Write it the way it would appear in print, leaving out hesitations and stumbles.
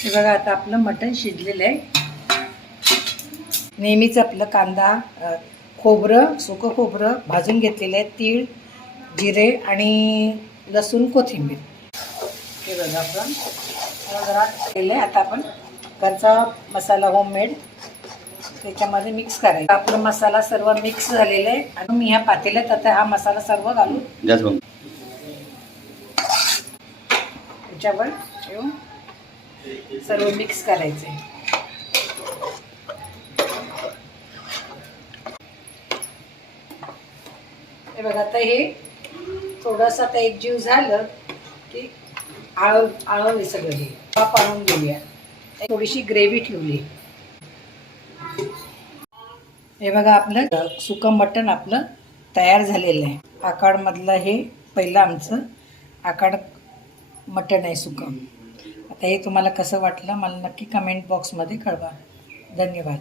हे बघा आता आपलं मटण शिजलेलं आहे. नेहमीच आपलं कांदा, खोबरं, सुकं खोबरं भाजून घेतलेलं आहे, तीळ, जिरे आणि लसूण, कोथिंबीर. हे बघा आपण जरा केलं आहे. आता आपण घरचा मसाला होममेड त्याच्यामध्ये मिक्स करायचा. आपला मसाला सर्व मिक्स झालेला आहे आणि मी ह्या पातेल्यात आता हा मसाला सर्व घालून त्याच्यावर येऊन सर्व मिक्स करायचे. हे बघा आता हे थोडंसं आता एकजीव झालं की आळवले सगळं. हे पाळून घेऊया. थोडीशी ग्रेव्ही ठेवली. हे बघा आपलं सुकं मटण आपलं तयार झालेलं आहे. आकाडमधलं हे पहिलं आमचं आकाड मटण आहे सुकं. आता हे तुम्हाला कसं वाटलं मला नक्की कमेंट बॉक्समध्ये कळवा. धन्यवाद.